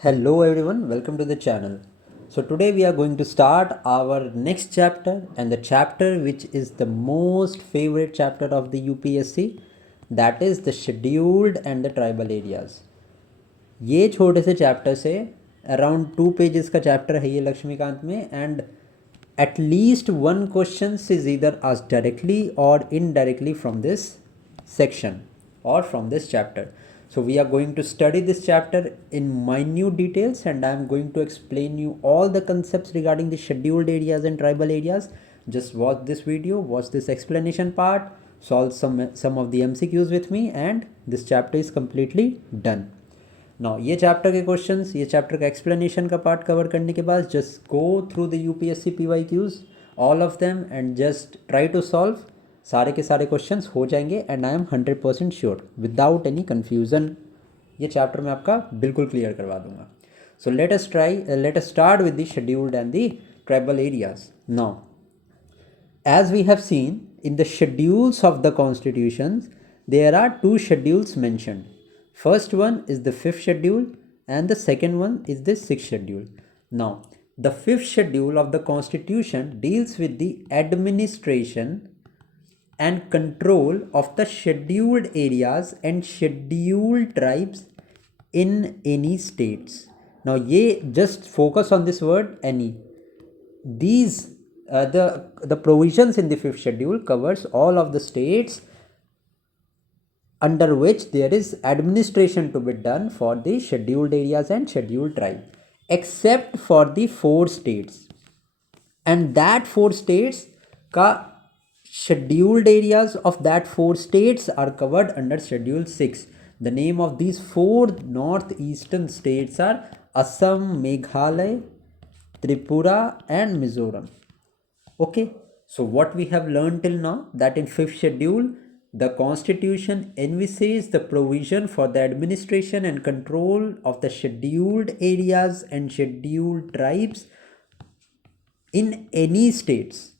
Hello everyone, welcome to the channel. So today we are going to start our next chapter, and the chapter which is the most favorite chapter of the UPSC, that is the scheduled and the tribal areas. ये छोटे से chapter से around 2 pages का chapter है ये लक्ष्मीकांत में, and at least one question is either asked directly or indirectly from this section or from this chapter. So we are going to study this chapter in minute details, and I am going to explain you all the concepts regarding the scheduled areas and tribal areas. Just watch this video, watch this explanation part, solve some of the MCQs with me, and this chapter is completely done. Now ये chapter के questions, ये chapter का explanation का part cover करने के बाद just go through the UPSC PYQs all of them and just try to solve. सारे के सारे क्वेश्चंस हो जाएंगे and I am 100% sure without any confusion ये चैप्टर मैं आपका बिल्कुल क्लियर करवा दूंगा. So let us start with the scheduled and the tribal areas. Now as we have seen in the schedules of the constitutions, there are two schedules mentioned. First one is the fifth schedule and the second one is the sixth schedule. Now, the fifth schedule of the constitution deals with the administration and control of the scheduled areas and scheduled tribes in any states. Now, ye just focus on this word any. These the provisions in the fifth schedule covers all of the states under which there is administration to be done for the scheduled areas and scheduled tribe, except for the 4 states. And that 4 states ka scheduled areas of that 4 states are covered under schedule 6. The name of these 4 northeastern states are Assam, Meghalaya, Tripura and Mizoram. Okay, so what we have learned till now, that in fifth schedule the constitution envisages the provision for the administration and control of the scheduled areas and scheduled tribes in any states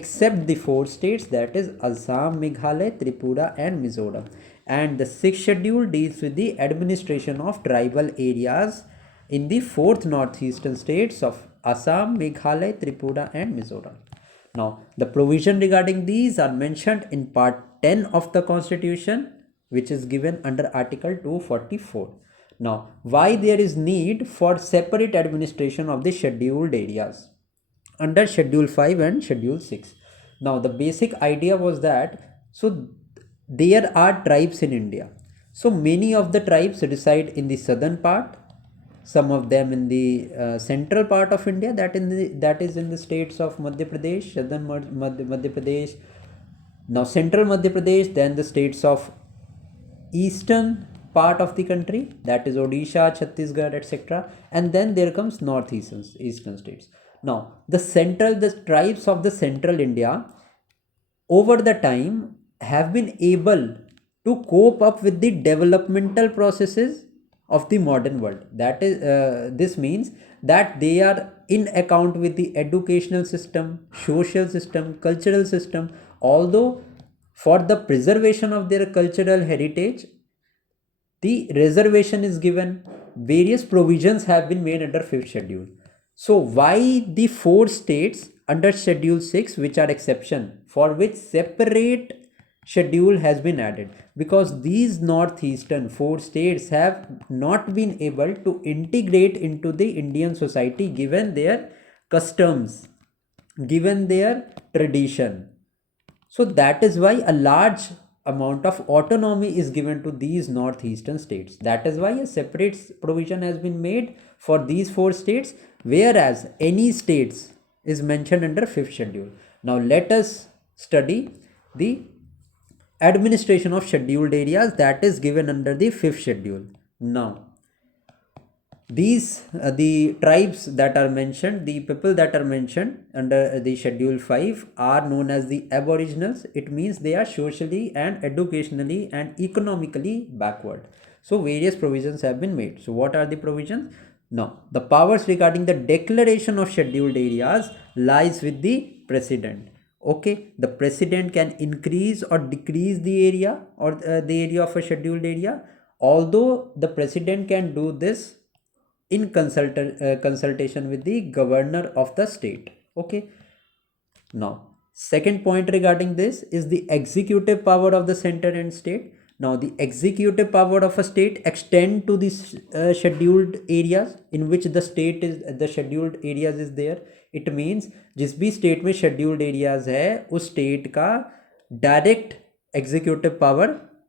except the 4 states, that is Assam, Meghalaya, Tripura and Mizoram. And the sixth schedule deals with the administration of tribal areas in the 4th northeastern states of Assam, Meghalaya, Tripura and Mizoram. Now, the provision regarding these are mentioned in part 10 of the constitution, which is given under article 244. Now, why there is need for separate administration of the scheduled areas under schedule 5 and schedule 6? Now, the basic idea was that, so there are tribes in India. So many of the tribes reside in the southern part, some of them in the central part of India, that is in the states of Madhya Pradesh, southern Madhya Pradesh, now central Madhya Pradesh, then the states of eastern part of the country, that is Odisha, Chhattisgarh, etc. And then there comes northeastern states. Now the tribes of the central India over the time have been able to cope up with the developmental processes of the modern world. That is this means that they are in account with the educational system, social system, cultural system. Although for the preservation of their cultural heritage the reservation is given, various provisions have been made under fifth schedule. So why the 4 states under schedule 6 which are exception, for which separate schedule has been added? Because these northeastern 4 states have not been able to integrate into the Indian society given their customs, given their tradition. So that is why a large amount of autonomy is given to these northeastern states. That is why a separate provision has been made for these 4 states, whereas any states is mentioned under fifth schedule. Now let us study the administration of scheduled areas that is given under the fifth schedule. Now these the tribes that are mentioned, the people that are mentioned under the schedule 5 are known as the aboriginals. It means they are socially and educationally and economically backward. So various provisions have been made. So what are the provisions? Now the powers regarding the declaration of scheduled areas lies with the president. Okay, the president can increase or decrease the area or the area of a scheduled area, although the president can do this in consultation with the governor of the state. Okay. Now, second point regarding this is the executive power of the center and state. Now, the executive power of a state extend to the scheduled areas in which the state is, the scheduled areas is there. It means जिस भी state में scheduled areas है उस state का direct executive power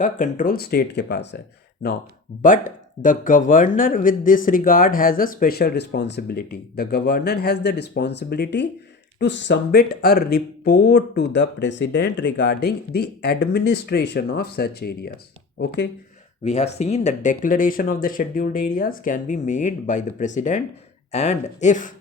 का control state के पास है. Now, but the governor with this regard has a special responsibility. The governor has the responsibility to submit a report to the president regarding the administration of such areas. Okay, we have seen the declaration of the scheduled areas can be made by the president, and if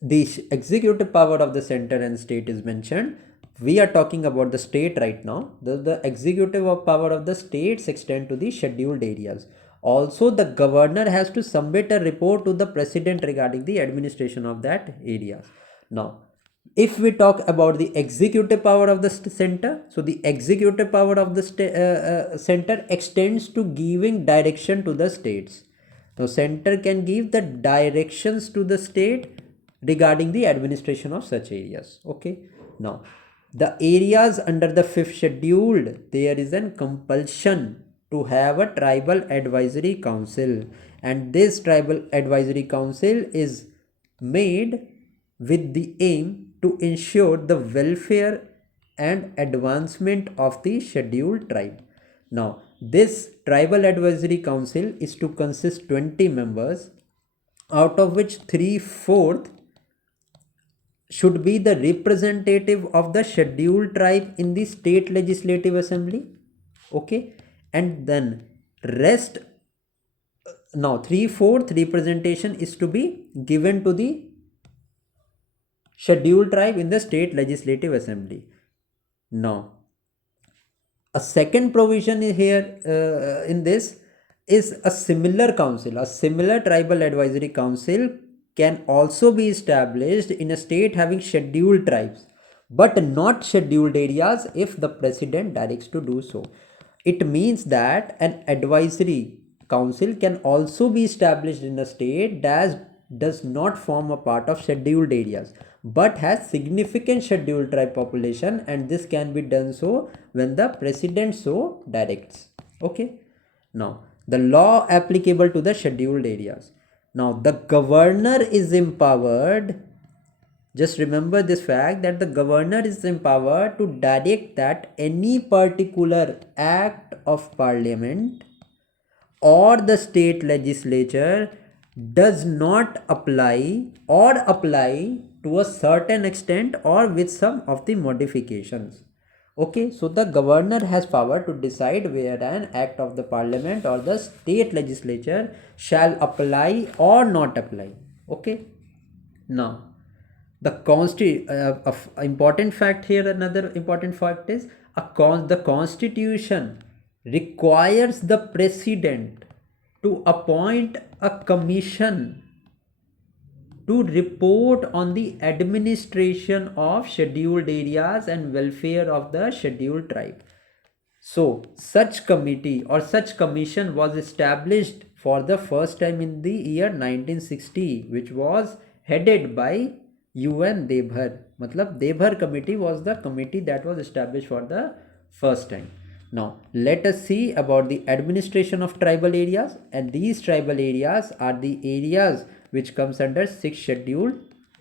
the executive power of the center and state is mentioned, we are talking about the state right now. The executive power of the states extend to the scheduled areas. Also, the governor has to submit a report to the president regarding the administration of that areas. Now, if we talk about the executive power of the center, so the executive power of the center extends to giving direction to the states. Now, center can give the directions to the state regarding the administration of such areas. Okay. Now, the areas under the 5th schedule, there is a compulsion to have a tribal advisory council, and this tribal advisory council is made with the aim to ensure the welfare and advancement of the scheduled tribe. Now, this tribal advisory council is to consist 20 members, out of which 3/4 should be the representative of the scheduled tribe in the state legislative assembly. Okay, and then rest, now 3/4 representation is to be given to the scheduled tribe in the state legislative assembly. Now, a second provision here in this is a similar council, a similar tribal advisory council can also be established in a state having scheduled tribes but not scheduled areas if the president directs to do so. It means that an advisory council can also be established in a state that does not form a part of scheduled areas but has significant scheduled tribe population, and this can be done so when the president so directs. Okay. Now, the law applicable to the scheduled areas. Now, the governor is empowered. Just remember this fact that the governor is empowered to direct that any particular act of parliament or the state legislature does not apply or apply to a certain extent or with some of the modifications. Okay, so the governor has power to decide where an act of the parliament or the state legislature shall apply or not apply. Okay. Now, the important fact here, another important fact is the constitution requires the president to appoint a commission to report on the administration of scheduled areas and welfare of the scheduled tribe. So, such committee or such commission was established for the first time in the year 1960, which was headed by UN Debhar. Matlab Debhar committee was the committee that was established for the first time. Now, let us see about the administration of tribal areas, and these tribal areas are the areas which comes under 6th schedule,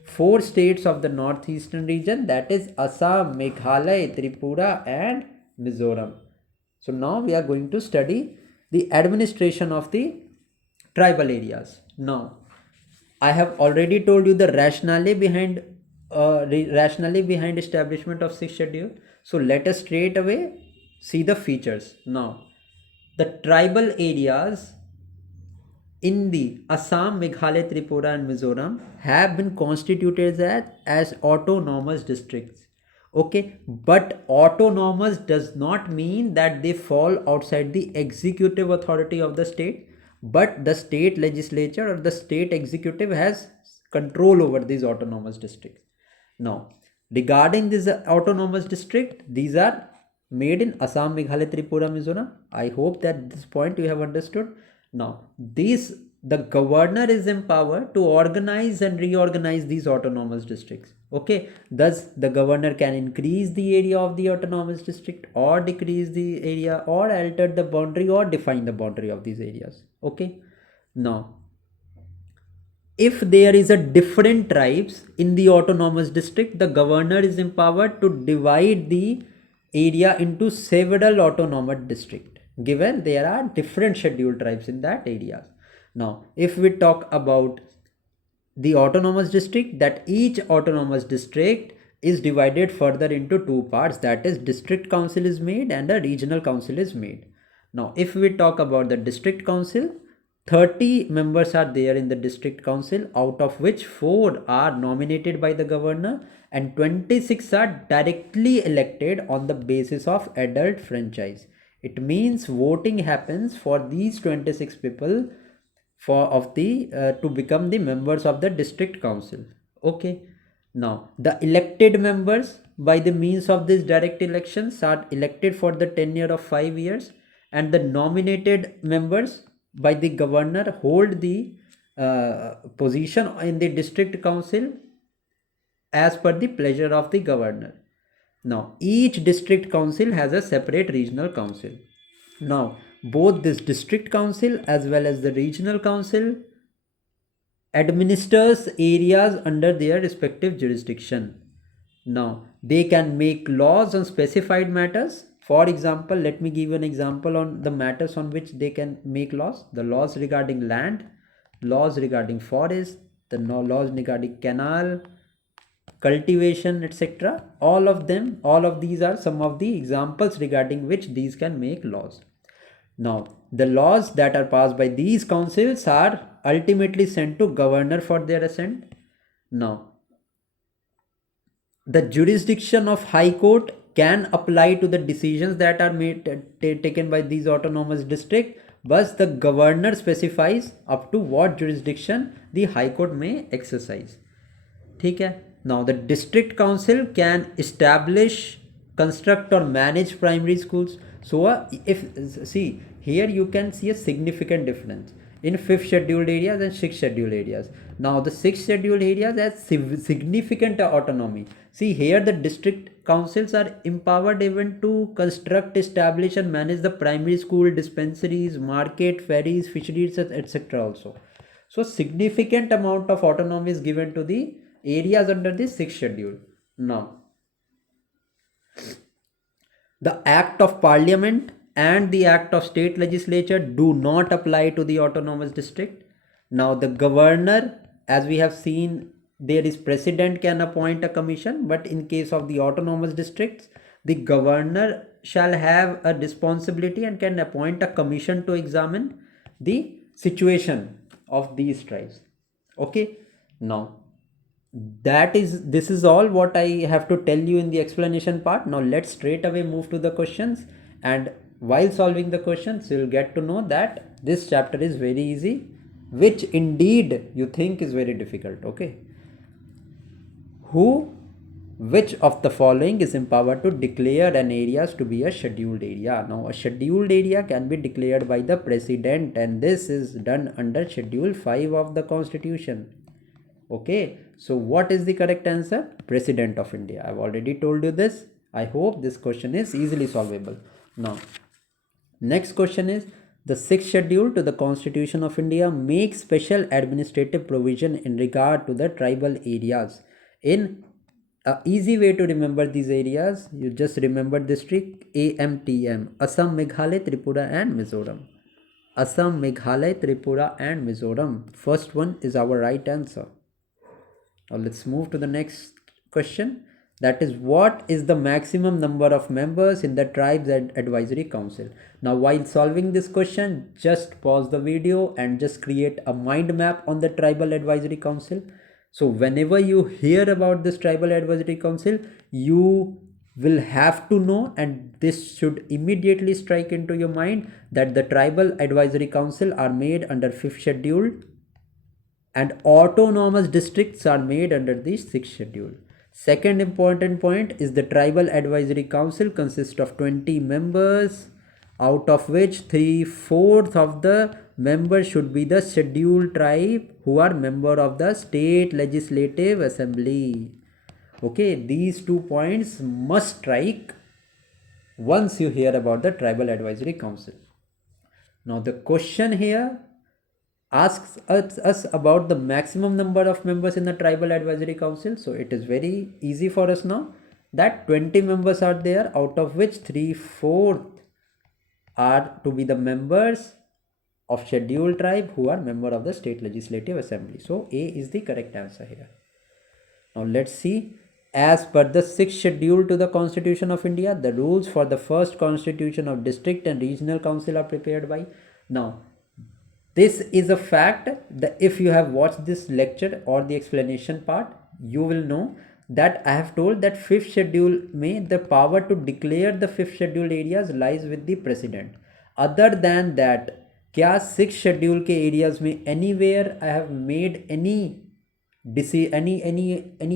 4 states of the northeastern region, that is Assam, Meghalaya, Tripura and Mizoram. So now we are going to study the administration of the tribal areas. Now, I have already told you the rationale behind establishment of 6th schedule. So let us straight away see the features. Now, the tribal areas in the Assam, Meghalaya, Tripura and Mizoram have been constituted as autonomous districts. Okay, but autonomous does not mean that they fall outside the executive authority of the state, but the state legislature or the state executive has control over these autonomous districts. Now, regarding this autonomous district, these are made in Assam, Meghalaya, Tripura, Mizoram. I hope that this point you have understood. Now, the governor is empowered to organize and reorganize these autonomous districts. Okay, thus the governor can increase the area of the autonomous district or decrease the area or alter the boundary or define the boundary of these areas. Okay, now if there is a different tribes in the autonomous district, the governor is empowered to divide the area into several autonomous district, given there are different scheduled tribes in that area. Now if we talk about the autonomous district, that each autonomous district is divided further into two parts, that is district council is made and a regional council is made. Now if we talk about the district council, 30 members are there in the district council, out of which 4 are nominated by the governor and 26 are directly elected on the basis of adult franchise. It means voting happens for these 26 people to become the members of the district council. Okay, now the elected members by the means of this direct elections are elected for the tenure of 5 years, and the nominated members by the governor hold the position in the district council as per the pleasure of the governor. Now each district council has a separate regional council. Now both this district council as well as the regional council administers areas under their respective jurisdiction. Now they can make laws on specified matters. For example, let me give an example on the matters on which they can make laws. The laws regarding land, laws regarding forest, the laws regarding canal, cultivation, etc. All of these are some of the examples regarding which these can make laws. Now the laws that are passed by these councils are ultimately sent to governor for their assent. Now the jurisdiction of High Court can apply to the decisions that are taken by these autonomous districts, but the governor specifies up to what jurisdiction the High Court may exercise. ठीक है. Now the district council can establish, construct or manage primary schools. So see here you can see a significant difference in 5th scheduled areas and 6th scheduled areas. Now the 6th scheduled areas has significant autonomy. See here the district councils are empowered even to construct, establish and manage the primary school, dispensaries, market, ferries, fisheries, etc. also. So significant amount of autonomy is given to the areas under the 6th schedule. Now the Act of Parliament and the Act of State Legislature do not apply to the autonomous district. Now the governor, as we have seen, there is president can appoint a commission, but in case of the autonomous districts, the governor shall have a responsibility and can appoint a commission to examine the situation of these tribes. Okay, now this is all what I have to tell you in the explanation part. Now let's straight away move to the questions, and while solving the questions you'll get to know that this chapter is very easy, which indeed you think is very difficult. Okay, which of the following is empowered to declare an area to be a scheduled area? Now a scheduled area can be declared by the president, and this is done under schedule 5 of the constitution. Okay, so what is the correct answer? President of India. I've already told you this. I hope this question is easily solvable. Now next question is, the 6th schedule to the Constitution of India makes special administrative provision in regard to the tribal areas. In an easy way to remember these areas, you just remember district AMTM: Assam, Meghalaya, Tripura and Mizoram. Assam, Meghalaya, Tripura and Mizoram. First one is our right answer. Now let's move to the next question. That is, what is the maximum number of members in the Tribes Advisory Council? Now while solving this question, just pause the video and just create a mind map on the Tribal Advisory Council. So whenever you hear about this Tribal Advisory Council, you will have to know, and this should immediately strike into your mind, that the Tribal Advisory Council are made under 5th schedule and autonomous districts are made under the 6th schedule. Second important point is the Tribal Advisory Council consists of 20 members, out of which 3/4 of the members should be the scheduled tribe who are member of the State Legislative Assembly. Okay, these 2 points must strike once you hear about the Tribal Advisory Council. Now the question here asks us about the maximum number of members in the Tribal Advisory Council. So it is very easy for us now that 20 members are there, out of which 3/4 are to be the members of scheduled tribe who are member of the State Legislative Assembly. So A is the correct answer here. Now let's see. As per the 6th schedule to the Constitution of India, the rules for the first constitution of district and regional council are prepared by. Now this is a fact that if you have watched this lecture or the explanation part, you will know that I have told that 5th schedule में the power to declare the 5th schedule areas lies with the president. Other than that, क्या 6th schedule के areas में anywhere I have made any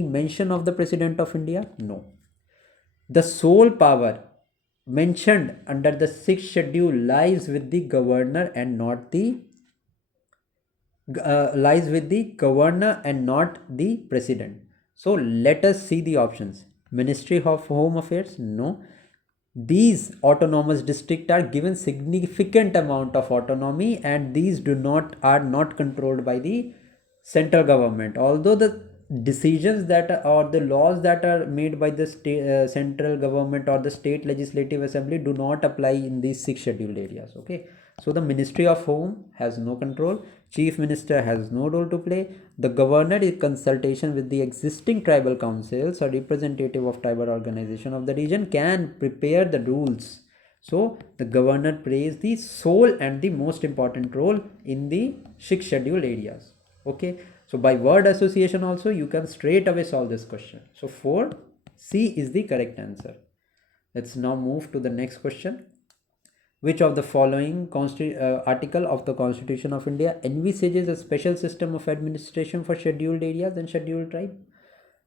mention of the President of India? No. The sole power mentioned under the 6th schedule lies with the governor and not the president. So let us see the options. Ministry of Home Affairs? No. These autonomous districts are given significant amount of autonomy, and these are not controlled by the central government. Although the decisions that or the laws that are made by the central government or the State Legislative Assembly do not apply in these 6 scheduled areas. Okay, so the Ministry of Home has no control. Chief Minister has no role to play. The governor, in consultation with the existing tribal councils or representative of tribal organization of the region, can prepare the rules. So the governor plays the sole and the most important role in the 6 scheduled areas. Okay, so by word association also you can straight away solve this question. So 4C is the correct answer. Let's now move to the next question. Which of the following article of the Constitution of India envisages a special system of administration for scheduled areas and scheduled tribe?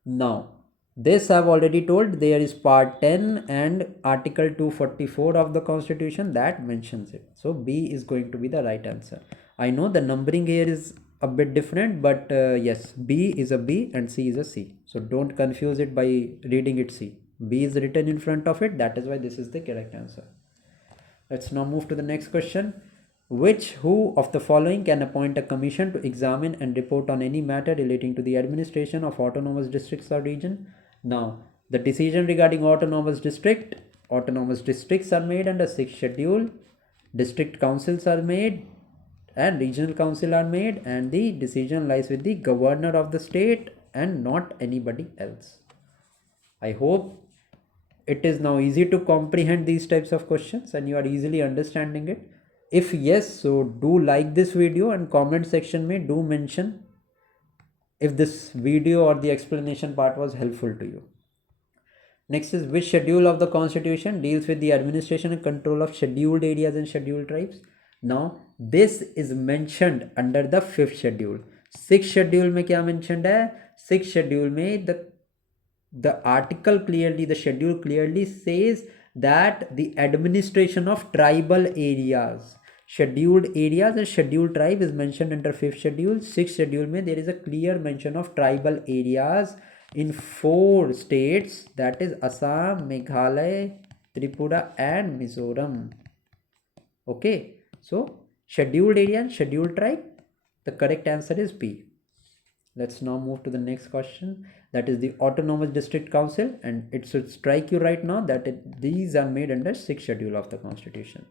Now, this I've already told. There is part 10 and article 244 of the Constitution that mentions it. So B is going to be the right answer. I know the numbering here is a bit different, but yes, B is a B and C is a C. So don't confuse it by reading it C. B is written in front of it. That is why this is the correct answer. Let's now move to the next question. Who of the following can appoint a commission to examine and report on any matter relating to the administration of autonomous districts or region? Now, the decision regarding autonomous districts are made under 6th schedule. District councils are made and regional council are made, and the decision lies with the governor of the state and not anybody else. I hope it is now easy to comprehend these types of questions and you are easily understanding it. If yes, so do like this video, and comment section may do mention if this video or the explanation part was helpful to you. Next is, which schedule of the Constitution deals with the administration and control of scheduled areas and scheduled tribes? Now this is mentioned under the 5th schedule. 6th schedule में क्या mentioned है? 6th schedule में the article clearly, the schedule clearly says that the administration of tribal areas, scheduled areas and scheduled tribe is mentioned under 5th schedule. 6th schedule में there is a clear mention of tribal areas in 4 states, that is Assam, Meghalaya, Tripura and Mizoram. Okay, so scheduled area and scheduled tribe, the correct answer is B. Let's now move to the next question, that is the Autonomous District Council, and it should strike you right now that these are made under 6th schedule of the Constitution.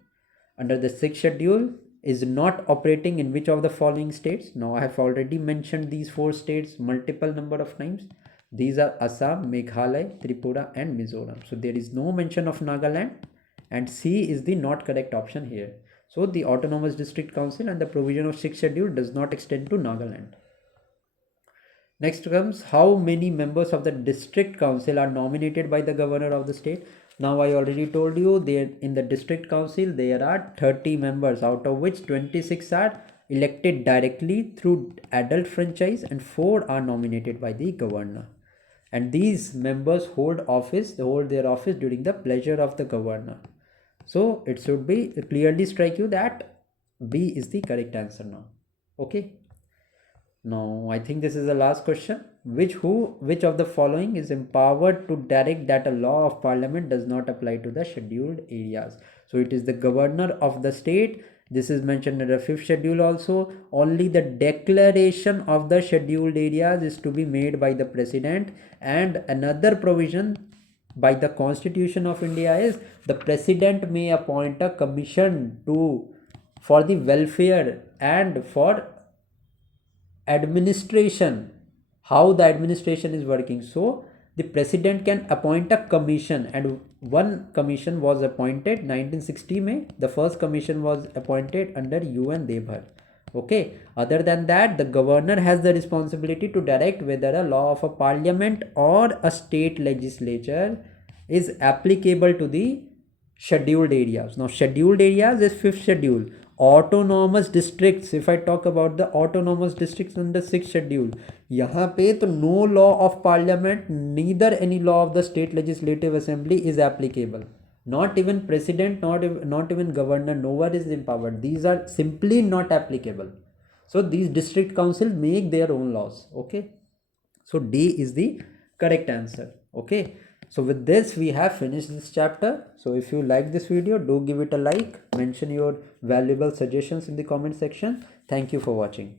Under the 6th schedule is not operating in which of the following states? Now I have already mentioned these 4 states multiple number of times. These are Assam, Meghalaya, Tripura and Mizoram. So there is no mention of Nagaland, and C is the not correct option here. So the Autonomous District Council and the provision of 6th schedule does not extend to Nagaland. Next comes, how many members of the district council are nominated by the governor of the state? Now I already told you there in the district council there are 30 members, out of which 26 are elected directly through adult franchise and 4 are nominated by the governor. and these members hold their office during the pleasure of the governor. So it should be clearly strike you that B is the correct answer now. Okay. Now I think this is the last question. Which of the following is empowered to direct that a law of parliament does not apply to the scheduled areas? So it is the governor of the state. This is mentioned in the fifth schedule also. Only the declaration of the scheduled areas is to be made by the president, and another provision by the Constitution of India is the president may appoint a commission to for the welfare and for administration, how the administration is working. So the president can appoint a commission, and one commission was appointed 1960 May. The first commission was appointed under UN Devbhar. Okay, other than that, the governor has the responsibility to direct whether a law of a parliament or a state legislature is applicable to the scheduled areas. Now scheduled areas is fifth schedule. Autonomous districts, if I talk about the autonomous districts in the sixth schedule, यहाँ पे तो no law of parliament, neither any law of the state legislative assembly is applicable. Not even president, not even governor, no one is empowered. These are simply not applicable. So these district council make their own laws. Okay, so D is the correct answer. Okay, so with this we have finished this chapter. So if you like this video, do give it a like, mention your valuable suggestions in the comment section. Thank you for watching.